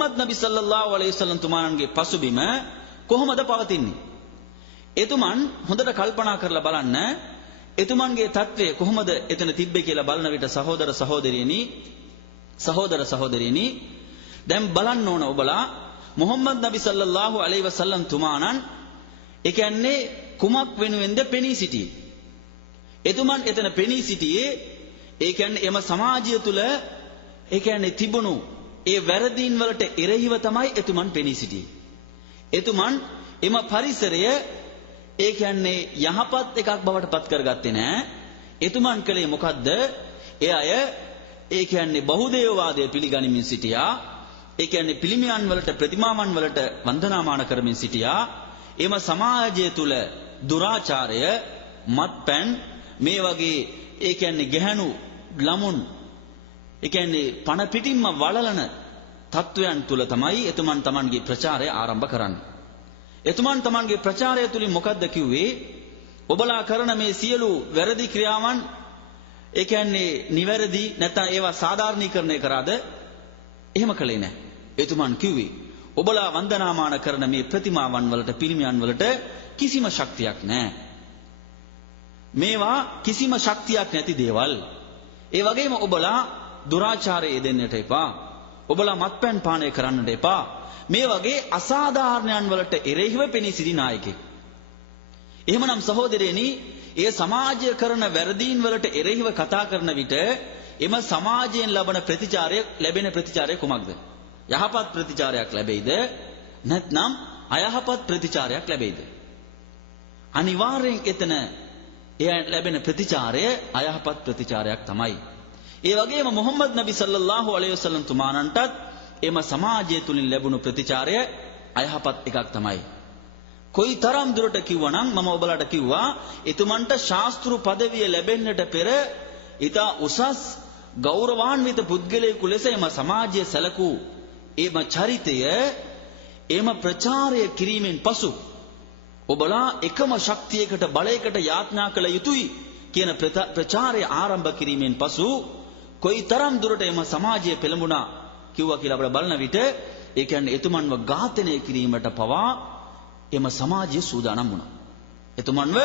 මුහම්මද් නබි සල්ලල්ලාහු අලයිහි වසල්ලම් තුමාණන්ගේ පසුබිම කොහොමද පවතින්නේ? එතුමන් හොඳට කල්පනා කරලා බලන්න එතුමන්ගේ තත්වය කොහොමද එතන තිබ්බේ කියලා බලන විට සහෝදර සහෝදරියනි දැන් බලන්න ඕන ඔබලා මුහම්මද් නබි සල්ලල්ලාහු අලයිහි වසල්ලම් තුමාණන් ඒ කියන්නේ කුමක් වෙනුවෙන්ද පෙනී සිටියේ? එතුමන් එතන පෙනී සිටියේ ඒ කියන්නේ එම සමාජය තුල ඒ කියන්නේ තිබුණු ඒ වැරදීන් වලට එරෙහිව තමයි එතුමන් පෙනී සිටියේ. එතුමන් එම පරිසරය ඒ කියන්නේ යහපත් එකක් බවට පත් කරගත්තේ නැහැ. එතුමන් කලේ මොකද්ද? ඒ අය ඒ කියන්නේ බහුදේවවාදය පිළිගනිමින් සිටියා. ඒ කියන්නේ පිළිමයන් වලට ප්‍රතිමාවන් වලට වන්දනාමාන කරමින් සිටියා. එම සමාජය තුල දුරාචාරය, මත්පැන් මේ වගේ ඒ කියන්නේ ගැහණු ළමුන් ඒ කියන්නේ පණ පිටින්ම වළලන තත්වයන් තුල තමයි එතුමන් තමන්ගේ ප්‍රචාරය ආරම්භ කරන්නේ. එතුමන් තමන්ගේ ප්‍රචාරය තුලින් මොකද්ද කිව්වේ? ඔබලා කරන මේ සියලු වැරදි ක්‍රියාවන් ඒ කියන්නේ නිවැරදි නැත්නම් ඒවා සාධාරණීකරණය කරාද? එහෙම කළේ නැහැ. එතුමන් කිව්වේ ඔබලා වන්දනාමාන කරන මේ ප්‍රතිමාවන් වලට පිළිමයන් වලට කිසිම ශක්තියක් නැහැ. මේවා කිසිම ශක්තියක් නැති දේවල්. ඒ වගේම ඔබලා දුරාචාරයේ යෙදෙන්නට එපා. ඔබලා මත්පැන් පානය කරන්නට එපා. මේ වගේ අසාධාරණයන් වලට එරෙහිව පෙනී සිටි නායකයෙක්. එහෙමනම් සහෝදරයනි, ඒ සමාජය කරන වැරදීන් වලට එරෙහිව කතා කරන විට එම සමාජයෙන් ලැබෙන ප්‍රතිචාරය කුමක්ද? යහපත් ප්‍රතිචාරයක් ලැබෙයිද? නැත්නම් අයහපත් ප්‍රතිචාරයක් ලැබෙයිද? අනිවාර්යෙන් එතන ලැබෙන ප්‍රතිචාරය අයහපත් ප්‍රතිචාරයක් තමයි. ඒ වගේම මුහම්මද් නබි සල්ලල්ලාහු අලයිහි වසල්ලම් තුමාණන්ටත් එම සමාජය තුලින් ලැබුණු ප්‍රතිචාරය අයහපත් එකක් තමයි. කොයි තරම් දුරට කිව්වනම් මම ඔබලාට කිව්වා එතුමන්ට ශාස්ත්‍රු පදවිය ලැබෙන්නට පෙර ඊතා උසස් ගෞරවාන්විත පුද්ගලයෙකු ලෙස එම සමාජය සැලකූ එම චරිතය එම ප්‍රචාරය කිරීමෙන් පසු ඔබලා එකම ශක්තියකට බලයකට යාඥා කළ යුතුයි කියන ප්‍රචාරය ආරම්භ කිරීමෙන් පසු කොයි තරම් දුරට එම සමාජය පෙළඹුණා කිව්වා කියලා අපිට බලන විට ඒ කියන්නේ එතුමන්ව ඝාතනය කිරීමට පවා එම සමාජය සූදානම් වුණා. එතුමන්ව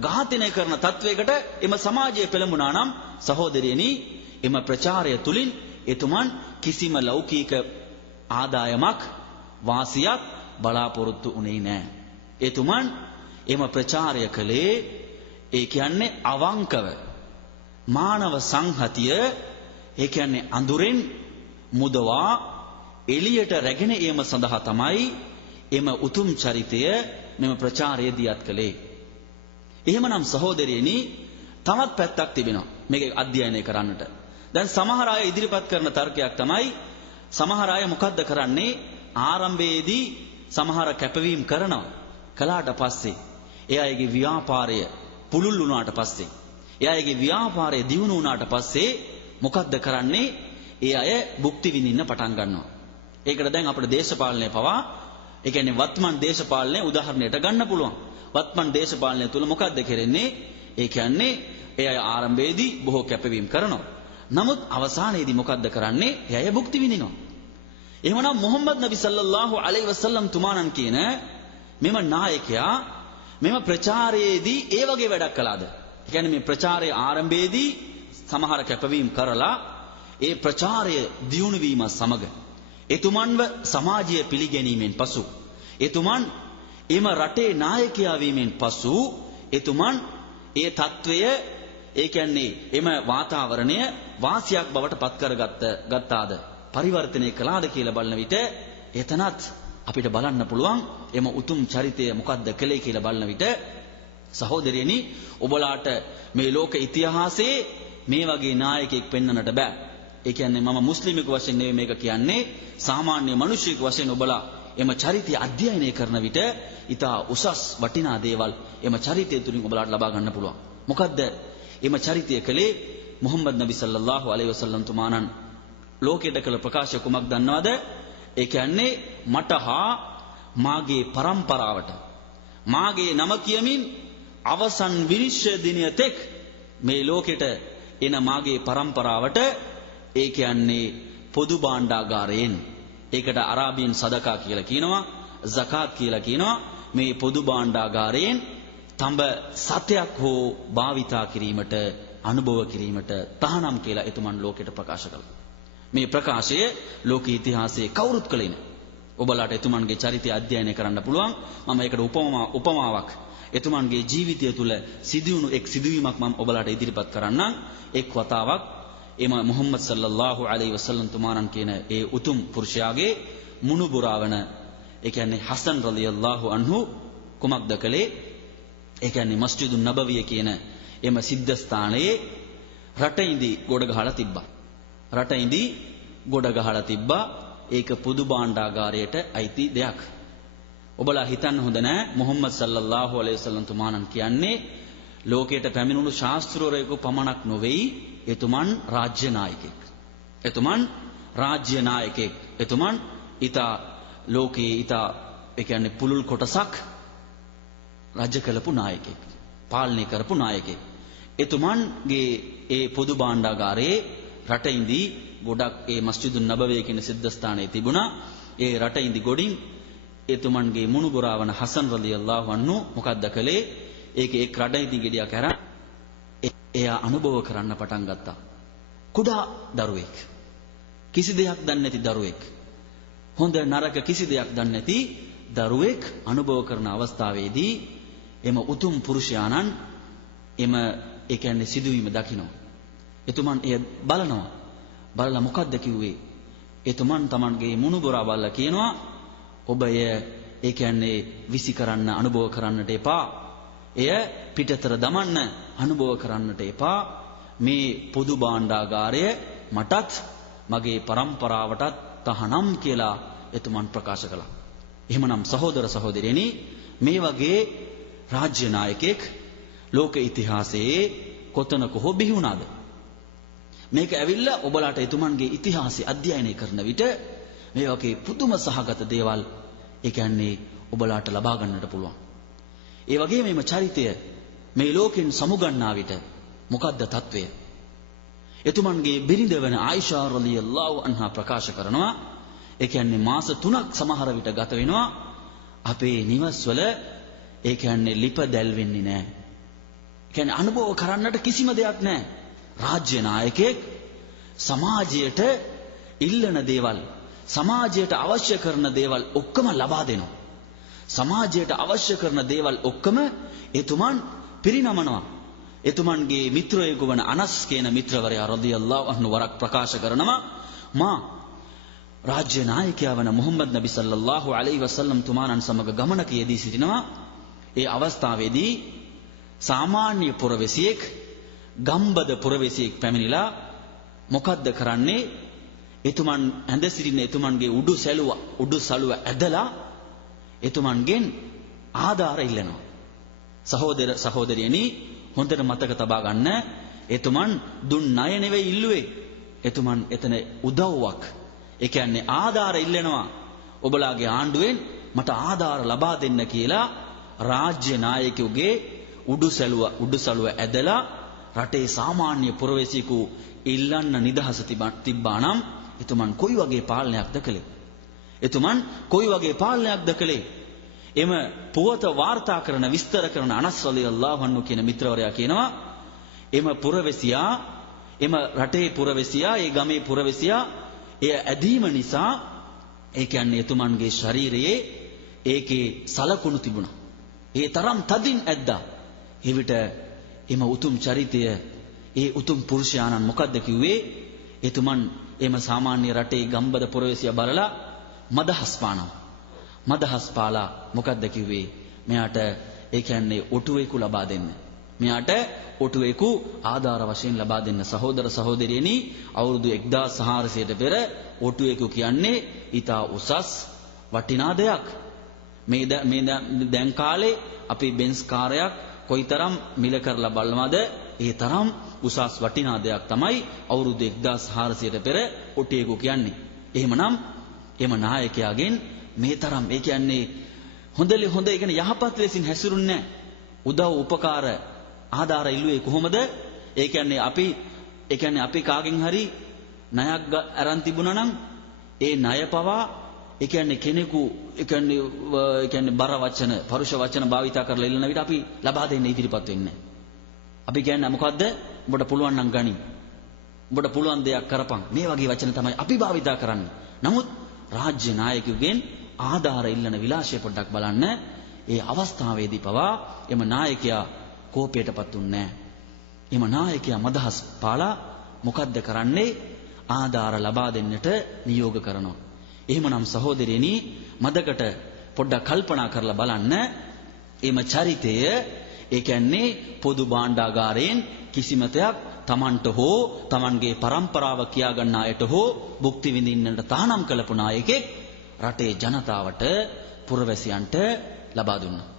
ඝාතනය කරන තත්වයකට එම සමාජය පෙළඹුණා නම් සහෝදරියනි, එම ප්‍රචාරය තුලින් එතුමන් කිසිම ලෞකික ආදායමක් වාසියක් බලාපොරොත්තු වුණේ නැහැ. එතුමන් එම ප්‍රචාරය කළේ ඒ කියන්නේ අවංකව මානව සංහතිය ඒ කියන්නේ අඳුරෙන් මුදවා එළියට රැගෙන ඒම සඳහා තමයි එම උතුම් චරිතය මෙම ප්‍රචාරය දියත් කළේ. එහෙමනම් සහෝදරියනි, තවත් පැත්තක් තිබෙනවා මේක අධ්‍යයනය කරන්නට. දැන් සමහර අය ඉදිරිපත් කරන තර්කයක් තමයි සමහර අය මොකද්ද කරන්නේ? ආරම්භයේදී සමහර කැපවීම් කරනවා. කළාට පස්සේ ඒ අයගේ ව්‍යාපාරය පුළුල් වුණාට පස්සේ ඒ අයගේ ව්‍යාපාරය දියුණු වුණාට පස්සේ මොකද්ද කරන්නේ? ඒ අය භුක්ති විඳින්න පටන් ගන්නවා. ඒකට දැන් අපේ දේශපාලනය පවා ඒ කියන්නේ වත්මන් දේශපාලනය උදාහරණයට ගන්න පුළුවන්. වත්මන් දේශපාලනය තුල මොකද්ද කරන්නේ? ඒ කියන්නේ ඒ අය ආරම්භයේදී බොහෝ කැපවීම් කරනවා. නමුත් අවසානයේදී මොකද්ද කරන්නේ? ඒ අය භුක්ති විඳිනවා. එහෙමනම් මුහම්මද් නබි සල්ලල්ලාහු අලයිහි වසල්ලම් තුමාණන් කියන මෙම නායකයා මෙම ප්‍රචාරයේදී ඒ වගේ වැඩක් කළාද? ඒ කියන්නේ මේ ප්‍රචාරයේ ආරම්භයේදී සමහර කැපවීම් කරලා ඒ ප්‍රචාරය දියුණු වීම සමග එතුමන්ව සමාජය පිළිගැනීමෙන් පසු එතුමන් එම රටේ නායකයා වීමෙන් පසු එතුමන් ඒ తත්වය ඒ කියන්නේ එම වාතාවරණය වාසියක් බවට පත් කරගත්තාද පරිවර්තනය කළාද කියලා බලන විට එතනත් අපිට බලන්න පුළුවන් එම උතුම් චරිතය මොකක්ද කළේ කියලා බලන විට සහෝදරියනි, ඔබලාට මේ ලෝක ඉතිහාසයේ මේ වගේ නායකයෙක් පෙන්වන්නට බෑ. ඒ කියන්නේ මම මුස්ලිමෙකු වශයෙන් නෙවෙයි මේක කියන්නේ, සාමාන්‍ය මිනිසෙකු වශයෙන් ඔබලා එම චරිතය අධ්‍යයනය කරන විට ඊටා උසස් වටිනා දේවල් එම චරිතය තුලින් ඔබලාට ලබා ගන්න පුළුවන්. මොකද්ද එම චරිතය කළේ? මුහම්මද් නබි සල්ලල්ලාහු අලයිහි වසල්ලම් තුමාණන් ලෝකයට කළ ප්‍රකාශය කුමක් දන්නවද? ඒ කියන්නේ මට හා මාගේ පරම්පරාවට මාගේ නම කියමින් අවසන් විනිශ්චය දිනය තෙක් මේ ලෝකෙට එන මාගේ පරම්පරාවට ඒ කියන්නේ පොදු භාණ්ඩාගාරයෙන් ඒකට අරාබියෙන් සදකා කියලා කියනවා, zakat කියලා කියනවා. මේ පොදු භාණ්ඩාගාරයෙන් තඹ සතයක් හෝ භාවිතා කිරීමට, අනුභව කිරීමට තහනම් කියලා එතුමන් ලෝකෙට ප්‍රකාශ කළා. මේ ප්‍රකාශය ලෝක ඉතිහාසයේ කවුරුත් කළේ නැහැ. ඔබලාට එතුමන්ගේ චරිතය අධ්‍යයනය කරන්න පුළුවන්. මම ඒකට උපමාවක් එතුමන්ගේ ජීවිතය තුළ සිදුවුණු එක් සිදුවීමක් මම ඔබලාට ඉදිරිපත් කරන්නම්. එක් වතාවක් එම මුහම්මද් සල්ලල්ලාහු අලයිහි වසල්ලම් තුමාණන් කියන ඒ උතුම් පුරුෂයාගේ මුණුබුරාවන ඒ කියන්නේ හසන් රලියල්ලාහු අන්හු කුමක්ද කළේ? ඒ කියන්නේ මස්ජිදුන් නබවිය කියන එම සිද්ධ ස්ථානයේ රටින්දි ගොඩ ගහලා තිබ්බා. රටින්දි ගොඩ ගහලා තිබ්බා. ඒක පොදු භාණ්ඩාගාරයට අයිති දෙයක්. ඔබලා හිතන්න හොඳ නෑ මුහම්මද් සල්ලල්ලාහු අලයිහි වසල්ලම් තුමාණන් කියන්නේ ලෝකයට පැමිණුණු ශාස්ත්‍රවරයෙකු පමණක් නොවේයි, එතුමන් රාජ්‍ය නායකයෙක්. එතුමන් රාජ්‍ය නායකයෙක්. එතුමන් ඊතා ලෝකයේ ඊතා ඒ කියන්නේ පුලුල් කොටසක් රාජ්‍ය කළපු නායකයෙක්, පාලනය කරපු නායකයෙක්. එතුමන්ගේ ඒ පොදු භාණ්ඩාගාරයේ රටින්දි ගොඩක් ඒ මස්ජිදුන් නබවිය කියන සිද්ධ ස්ථානයේ තිබුණා. ඒ රටින්දි ගොඩින් එතුමන්ගේ මුණුබුරාවන හසන් රලියල්ලාහු අන්හු මොකක්ද කළේ? ඒකේ එක් රටින්දි ගෙඩියක් අරන් එයා අනුභව කරන්න පටන් ගත්තා. කුඩා දරුවෙක්, කිසි දෙයක් දන්නේ නැති දරුවෙක්, හොඳ නරක කිසි දෙයක් දන්නේ නැති දරුවෙක් අනුභව කරන අවස්ථාවේදී එම උතුම් පුරුෂයාණන් එම ඒ කියන්නේ සිදුවීම දකිනවා. එතුමන් එය බලනවා. බලලා මොකද්ද කිව්වේ? එතුමන් Tamanගේ මුණුබුරා බලලා කියනවා, ඔබ ඒ කියන්නේ විසි කරන්න, අනුභව කරන්නට එපා. එය පිටතර දමන්න, අනුභව කරන්නට එපා. මේ පොදු භාණ්ඩාගාරය මටත් මගේ પરම්පරාවටත් තහනම් කියලා එතුමන් ප්‍රකාශ කළා. එහෙමනම් සහෝදර සහෝදරියනි, මේ වගේ රාජ්‍ය නායකයෙක් ලෝක ඉතිහාසයේ කොතනක හෝ බිහි වුණාද? මේක ඇවිල්ලා ඔබලාට එතුමන්ගේ ඉතිහාසය අධ්‍යයනය කරන විට මේ වගේ පුදුම සහගත දේවල් ඒ කියන්නේ ඔබලාට ලබා ගන්නට පුළුවන්. ඒ වගේම මේ චරිතය මේ ලෝකෙන් සමුගන්නා විට මොකද්ද తත්වය? එතුමන්ගේ බිරිඳ වන ආයිෂා රලියල්ලාහු අන්හා ප්‍රකාශ කරනවා, ඒ කියන්නේ මාස 3ක් සමහර විට ගත වෙනවා අපේ නිවස්වල ඒ කියන්නේ ලිප දැල් වෙන්නේ නැහැ. ඒ කියන්නේ අනුභව කරන්නට කිසිම දෙයක් නැහැ. රාජ්‍ය නායකයෙක් සමාජයට ඉල්ලන දේවල්, සමාජයට අවශ්‍ය කරන දේවල් ඔක්කොම ලබා දෙනවා. සමාජයට අවශ්‍ය කරන දේවල් ඔක්කොම එතුමන් පිරිනමනවා. එතුමන්ගේ මිත්‍රයෙකු වන අනස් කියන මිත්‍රවරයා රදියල්ලාහු අන්හු වරක් ප්‍රකාශ කරනවා, මා රාජ්‍ය නායකයා වන මුහම්මද් නබි සල්ලල්ලාහු අලයිහි වසල්ලම් තුමාණන් සමග ගමනක යෙදී සිටිනවා. ඒ අවස්ථාවේදී සාමාන්‍ය පුරවැසියෙක්, ගම්බද පුරවැසියෙක් පැමිණිලා මොකද්ද කරන්නේ? එතුමන් ඇඳ සිටින එතුමන්ගේ උඩු සළුව ඇදලා එතුමන්ගෙන් ආධාර ඉල්ලනවා. සහෝදර සහෝදරියනි, හොඳට මතක තබා ගන්න, එතුමන් දුන් ණය නෙවෙයි ඉල්ලුවේ. එතුමන් එතන උදව්වක්, ඒ කියන්නේ ආධාර ඉල්ලනවා. ඔබලාගේ ආණ්ඩුවෙන් මට ආධාර ලබා දෙන්න කියලා රාජ්‍ය නායකයෙකුගේ උඩු සළුව ඇදලා රටේ සාමාන්‍ය පුරවැසියෙකු ඉල්ලන්න නිදහස තිබ්බා නම් එතුමන් කොයි වගේ පාලනයක්ද කළේ? එතුමන් කොයි වගේ පාලනයක්ද කළේ? එම පුවත වාර්තා කරන, විස්තර කරන අනස් රලියල්ලාහු අන්හු කියන මිත්‍රවරයා කියනවා, එම පුරවැසියා, එම රටේ පුරවැසියා, ඒ ගමේ පුරවැසියා එය ඇදීම නිසා ඒ කියන්නේ එතුමන්ගේ ශරීරයේ ඒකේ සලකුණු තිබුණා. ඒ තරම් තදින් ඇද්දා. එවිට එම උතුම් චරිතය, ඒ උතුම් පුරුෂයාණන් මොකද්ද කිව්වේ? එතුමන් එම සාමාන්‍ය රටේ ගම්බද පුරවැසියා බලලා මදහස් පානවා. මදහස් පාලා මොකද්ද කිව්වේ? මෙයාට ඒ කියන්නේ ඔටුවෙකු ලබා දෙන්න. මෙයාට ඔටුවෙකු ආධාර වශයෙන් ලබා දෙන්න. සහෝදර සහෝදරියනි, අවුරුදු 1400ට පෙර ඔටුවෙකු කියන්නේ ඊට උසස් වටිනා දෙයක්. මේ දැන් කාලේ අපි බෙන්ස් කාර්යයක් කොයිතරම් මිල කරලා බලනවද? ඒ තරම් උසස් වටිනා දෙයක් තමයි අවුරුදු 1400ට පෙර ඔටුවෙකු කියන්නේ. එහෙමනම් එම නායකයාගෙන් මේ තරම් ඒ කියන්නේ හොඳ ඒ කියන්නේ යහපත් ලෙසින් හැසිරුන්නේ නැහැ. උදව් උපකාර ආධාර ඉල්ලුවේ කොහොමද? ඒ කියන්නේ අපි කාගෙන් හරි ණයක් අරන් තිබුණා නම් ඒ ණය පවා ඒ කියන්නේ කෙනෙකු ඒ කියන්නේ බර වචන, පරුෂ වචන භාවිතා කරලා ඉල්ලන විට අපි ලබා දෙන්න ඉදිරිපත් වෙන්නේ නැහැ. අපි කියන්නේ මොකද්ද? උඹට පුළුවන් නම් ගනි. උඹට පුළුවන් දෙයක් කරපන්. මේ වගේ වචන තමයි අපි භාවිතා කරන්නේ. නමුත් රාජ්‍ය නායකයෙකුගෙන් ආධාර ඉල්ලන විලාසය පොඩ්ඩක් බලන්න. ඒ අවස්ථාවේදී පවා එම නායකයා කෝපයටපත් උන්නේ නැහැ. එම නායකයා මදහස් පාලා මොකද්ද කරන්නේ? ආධාර ලබා දෙන්නට නියෝග කරනවා. එහෙමනම් සහෝදරයනි මදකට පොඩ්ඩක් කල්පනා කරලා බලන්න. එම චරිතය ඒ කියන්නේ පොදු භාණ්ඩාගාරයෙන් කිසිම දෙයක් තමන්ට හෝ තමන්ගේ પરම්පරාව කියා ගන්න අයට හෝ භුක්ති විඳින්නට තහනම් කළපු නායකෙක් රටේ ජනතාවට පුරවැසියන්ට ලබා දුන්නා.